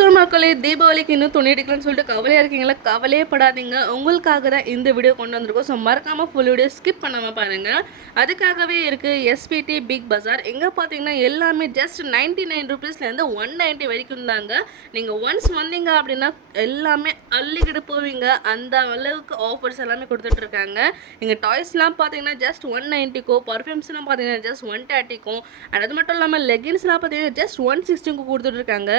கோயம்புத்தூர் மக்களே தீபாவளிக்கு இன்னும் துணி எடுக்கலன்னு சொல்லிட்டு கவலையாக இருக்கீங்களா? கவலையே படாதீங்க, உங்களுக்காக தான் இந்த வீடியோ கொண்டு வந்திருக்கோம். ஸோ மறக்காமல் ஃபுல் வீடியோ ஸ்கிப் பண்ணாமல் பாருங்கள். அதுக்காகவே இருக்குது எஸ்பிடி பிக் பஜார். எங்கே பார்த்தீங்கன்னா எல்லாமே ஜஸ்ட் 99 ருபீஸ்லேருந்து 190 வரைக்கும் தாங்க. நீங்கள் ஒன்ஸ் வந்தீங்க அப்படின்னா எல்லாமே அள்ளிக்கிட்டு போவீங்க. அந்த அளவுக்கு ஆஃபர்ஸ் எல்லாமே கொடுத்துட்ருக்காங்க. இங்கே டாய்ஸ்லாம் பார்த்தீங்கன்னா ஜஸ்ட் 190க்கும், பர்ஃப்யூம்ஸ்லாம் பார்த்தீங்கன்னா ஜஸ்ட் 130க்கும், அண்ட் அது மட்டும் இல்லாமல் லெகின்ஸ்லாம் பார்த்தீங்கன்னா ஜஸ்ட் 160க்கும் கொடுத்துட்ருக்காங்க.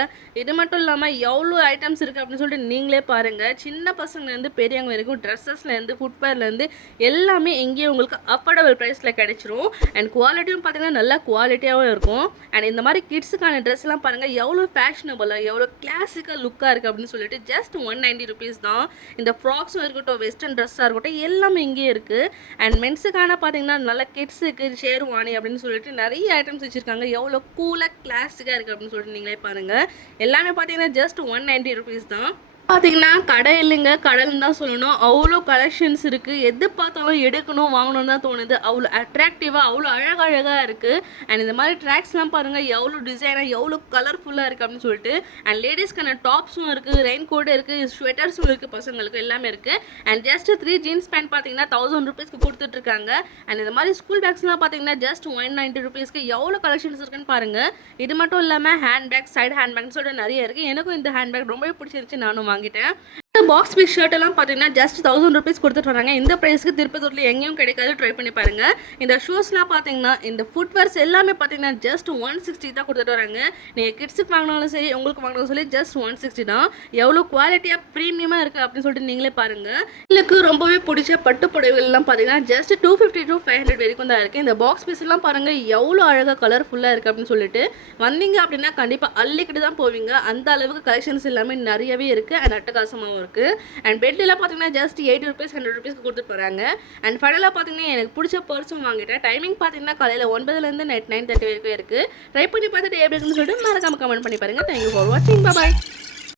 இது மட்டும் இல்லாமல் எவ்வளோ ஐட்டம்ஸ் இருக்குது அப்படின்னு சொல்லிட்டு நீங்களே பாருங்கள். சின்ன பசங்கலேருந்து பெரியவங்க வரைக்கும் ட்ரெஸ்ஸஸ்லேருந்து ஃபுட்வேர்லேருந்து எல்லாமே இங்கேயே உங்களுக்கு அஃபோர்டபுள் ப்ரைஸில் கிடைச்சிரும். அண்ட் குவாலிட்டியும் பார்த்தீங்கன்னா நல்லா குவாலிட்டியாகவும் இருக்கும். அண்ட் இந்த மாதிரி கிட்ஸுக்கான ட்ரெஸ்லாம் பாருங்கள் எவ்வளோ ஃபேஷனபுளாக எவ்வளோ கிளாசிக்காக லுக்காக இருக்குது அப்படின்னு சொல்லிட்டு ஜஸ்ட் 190 ருபீஸ் தான். இந்த ஃப்ராக்ஸும் இருக்கட்டும், வெஸ்டர்ன் ட்ரெஸ்ஸாக இருக்கட்டும், எல்லாமே இங்கேயே இருக்குது. அண்ட் மென்ஸுக்கான பார்த்தீங்கன்னா நல்லா கிட்ஸுக்கு ஷேர்வானி அப்படின்னு சொல்லிட்டு நிறைய ஐட்டம்ஸ் வச்சுருக்காங்க. எவ்வளோ கூலாக கிளாசிக்காக இருக்குது அப்படின்னு சொல்லிட்டு நீங்களே பாருங்கள். எல்லாமே பார்த்தீங்கன்னா ஜஸ்ட் 190 ருபீஸ் தான். பார்த்தீங்கன்னா கடை இல்லைங்க, கடல்னு தான் சொல்லணும். அவ்வளோ கலெக்ஷன்ஸ் இருக்குது. எது பார்த்தாலும் எடுக்கணும் வாங்கணும்னு தான் தோணுது. அவ்வளோ அட்ராக்டிவாக அவ்வளோ அழகழகாக இருக்குது. அண்ட் இந்த மாதிரி ட்ராக்ஸ்லாம் பாருங்கள் எவ்வளோ டிசைனாக எவ்வளோ கலர்ஃபுல்லாக இருக்குது அப்படின்னு சொல்லிட்டு. அண்ட் லேடிஸ்க்கான டாப்ஸும் இருக்குது, ரெயின் கோட் இருக்குது, ஸ்வெட்டர்ஸும் இருக்குது, பசங்களுக்கு எல்லாமே இருக்குது. அண்ட் ஜஸ்ட் 3 ஜீன்ஸ் பேண்ட் பார்த்தீங்கன்னா 1000 ருபீஸ்க்கு கொடுத்துட்ருக்காங்க. அண்ட் இந்த மாதிரி ஸ்கூல் பேக்ஸ்லாம் பார்த்தீங்கன்னா ஜஸ்ட் 190 ருபீஸ்க்கு எவ்வளோ கலெக்ஷன்ஸ் இருக்குன்னு பாருங்கள். இது மட்டும் இல்லாமல் ஹேண்ட் பேக், சைடு ஹேண்ட் பேக்னு சொல்லிட்டு நிறைய இருக்குது. எனக்கும் இந்த ஹேண்ட் பேக் ரொம்பவே பிடிச்சிருந்துச்சு, நானும் வாங்கிட்டேன். பாக்ஸ் பீஸ் ஷர்ட் எல்லாம் பார்த்தீங்கன்னா ஜஸ்ட் 1000 ருபீஸ் கொடுத்துட்டு வராங்க. இந்த ப்ரைஸ்க்கு திருப்பத்தூரில் எங்கேயும் கிடைக்காது, ட்ரை பண்ணி பாருங்க. இந்த ஷூஸ்லாம் பார்த்தீங்கன்னா இந்த ஃபுட்வேர்ஸ் எல்லாமே பார்த்தீங்கன்னா ஜஸ்ட் 160 தான் கொடுத்துட்டு வராங்க. நீங்கள் கிட்ஸுக்கு வாங்கினாலும் சரி, உங்களுக்கு வாங்கினாலும் சரி, ஜஸ்ட் 160 தான். எவ்வளோ குவாலிட்டியாக ப்ரீமியமாக இருக்குது அப்படின்னு சொல்லிட்டு நீங்களே பாருங்கள். உங்களுக்கு ரொம்பவே பிடிச்ச பட்டு புடவைகள்லாம் பார்த்தீங்கன்னா ஜஸ்ட் 250 to 500 வரைக்கும் தான் இருக்குது. இந்த பாக்ஸ் பீஸ்லாம் பாருங்கள் எவ்வளோ அழகாக கலர்ஃபுல்லாக இருக்குது அப்படின்னு சொல்லிட்டு. வந்தீங்க அப்படின்னா கண்டிப்பாக அள்ளிக்கிட்டு தான் போவீங்க. அந்த அளவுக்கு கலெக்ஷன்ஸ் எல்லாமே நிறையவே இருக்குது. அண்ட் அட்டகாசமாகவும் இருக்குது. அண்ட் பெட்லாம் பார்த்தீங்கன்னா ஜஸ்ட் 80 ருபீஸ் 100 ருபீஸ்க்கு கொடுத்துட்டு போகிறாங்க. அண்ட் ஃபைனலாக பார்த்தீங்கன்னா எனக்கு பிடிச்ச பர்ஸும் வாங்கிட்டேன். டைமிங் பார்த்தீங்கன்னா காலையில் 9லேருந்து நைட் 9:30 வரைக்கும் இருக்குது. ட்ரை பண்ணி பார்த்துட்டு எப்படி இருக்குன்னு சொல்லிட்டு மறக்காம கமெண்ட் பண்ணி பாருங்கள். தேங்க்யூ ஃபார் வாட்சிங். பாய்.